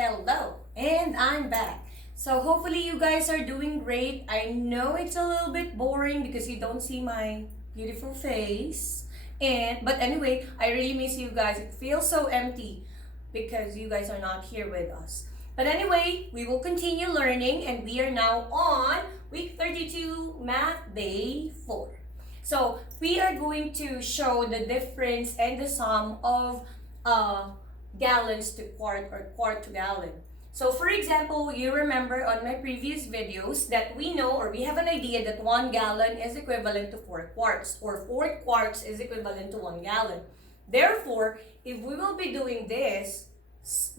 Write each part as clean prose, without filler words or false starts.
Hello, and I'm back. So hopefully you guys are doing great. I know it's a little bit boring because you don't see my beautiful face. But anyway, I really miss you guys. It feels so empty because you guys are not here with us. But anyway, we will continue learning and we are now on week 32, math day 4. So we are going to show the difference and the sum of gallons to quart or quart to gallon. So for example, you remember on my previous videos that we know or we have an idea that 1 gallon is equivalent to 4 quarts or 4 quarts is equivalent to 1 gallon. Therefore, if we will be doing this,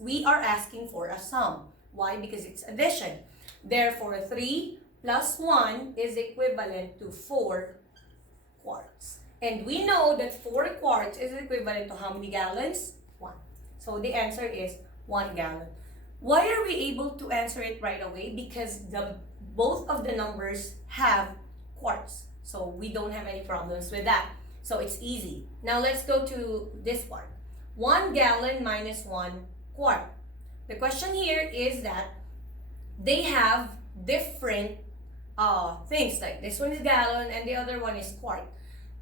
we are asking for a sum. Why? Because it's addition. Therefore, 3 plus 1 is equivalent to 4 quarts. And we know that 4 quarts is equivalent to how many gallons? 1. So the answer is 1 gallon. Why are we able to answer it right away? Because both of the numbers have quarts. So we don't have any problems with that. So it's easy. Now let's go to this part. 1 gallon minus 1 quart. The question here is that they have different things, like this one is gallon and the other one is quart.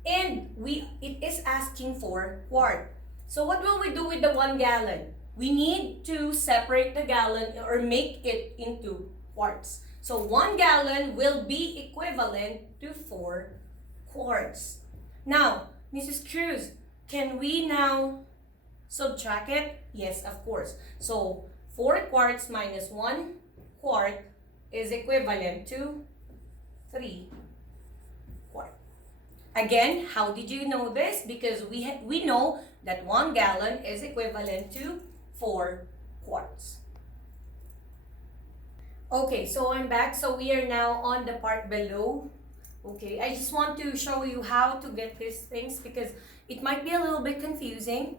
And it is asking for quart. So what will we do with the 1 gallon? We need to separate the gallon or make it into quarts. So 1 gallon will be equivalent to 4 quarts. Now, Mrs. Cruz, can we now subtract it? Yes, of course. So 4 quarts minus 1 quart is equivalent to 3 quart. Again, how did you know this? Because we know that 1 gallon is equivalent to 4 quarts. Okay, so I'm back. So we are now on the part below. Okay, I just want to show you how to get these things because it might be a little bit confusing.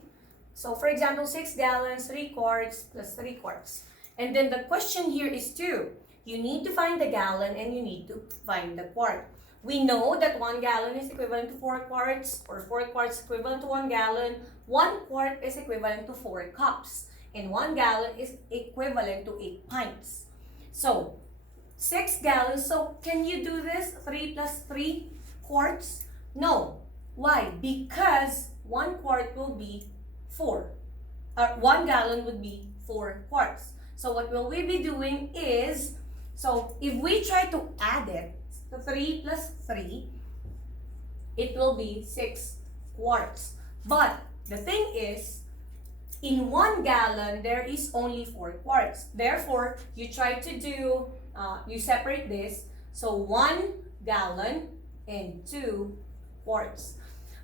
So for example, 6 gallons, 3 quarts plus 3 quarts. And then the question here is 2. You need to find the gallon and you need to find the quart. We know that 1 gallon is equivalent to 4 quarts or 4 quarts equivalent to 1 gallon. 1 quart is equivalent to 4 cups. And 1 gallon is equivalent to 8 pints. So, 6 gallons. So, can you do this? 3 plus 3 quarts? No. Why? Because 1 quart will be 4. 1 gallon would be 4 quarts. So, what will we be doing is, so if we try to add it, so 3 plus 3, it will be 6 quarts. But the thing is, in 1 gallon, there is only 4 quarts. Therefore, you try to do, you separate this. So 1 gallon and 2 quarts.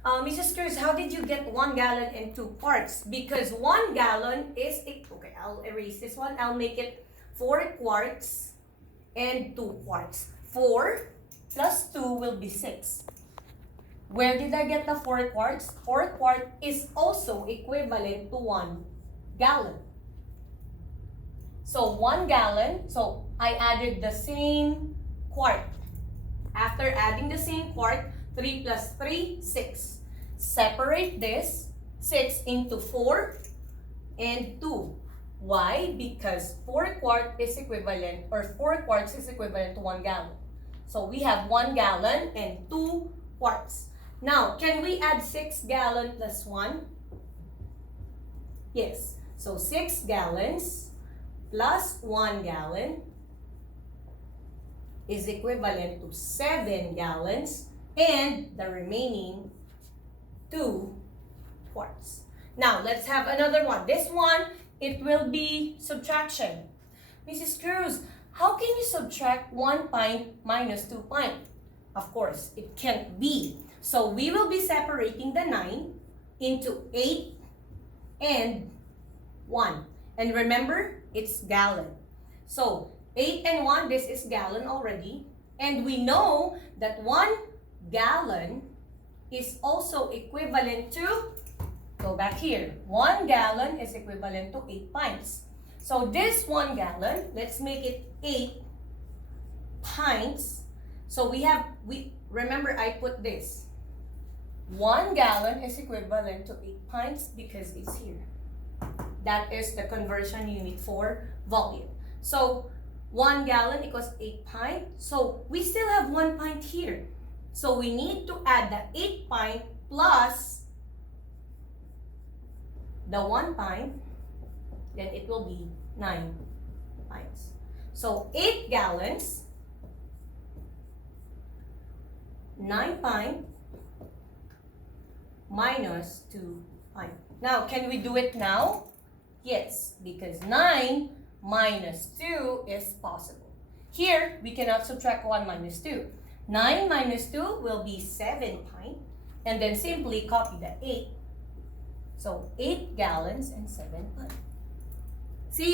Mrs. Cruz, how did you get 1 gallon and 2 quarts? Because 1 gallon is, okay, I'll erase this one. I'll make it 4 quarts and 2 quarts. 4 plus 2 will be 6. Where did I get the 4 quarts? 4 quart is also equivalent to 1 gallon. So 1 gallon, so I added the same quart. After adding the same quart, 3 plus 3, 6. Separate this, 6 into 4 and 2. Why? Because 4 quart is equivalent, or 4 quarts is equivalent to 1 gallon. So we have 1 gallon and 2 quarts. Now, can we add 6 gallon plus 1? Yes. So 6 gallons plus 1 gallon is equivalent to 7 gallons and the remaining 2 quarts. Now, let's have another one. This one, it will be subtraction. Mrs. Cruz, how can you subtract 1 pint minus 2 pint? Of course, it can't be. So we will be separating the 9 into 8 and 1. And remember, it's gallon. So 8 and 1, this is gallon already. And we know that 1 gallon is also equivalent to, go back here, 1 gallon is equivalent to 8 pints. So this 1 gallon, let's make it 8 pints. So remember I put this. 1 gallon is equivalent to 8 pints because it's here. That is the conversion unit for volume. So 1 gallon equals 8 pint. So we still have 1 pint here. So we need to add the 8 pint plus the 1 pint, then it will be 9 pints. So 8 gallons, 9 pint minus 2 pint. Now, can we do it now? Yes, because 9 minus 2 is possible. Here, we cannot subtract 1 minus 2. 9 minus 2 will be 7 pint. And then simply copy the 8. So 8 gallons and 7 pints. See?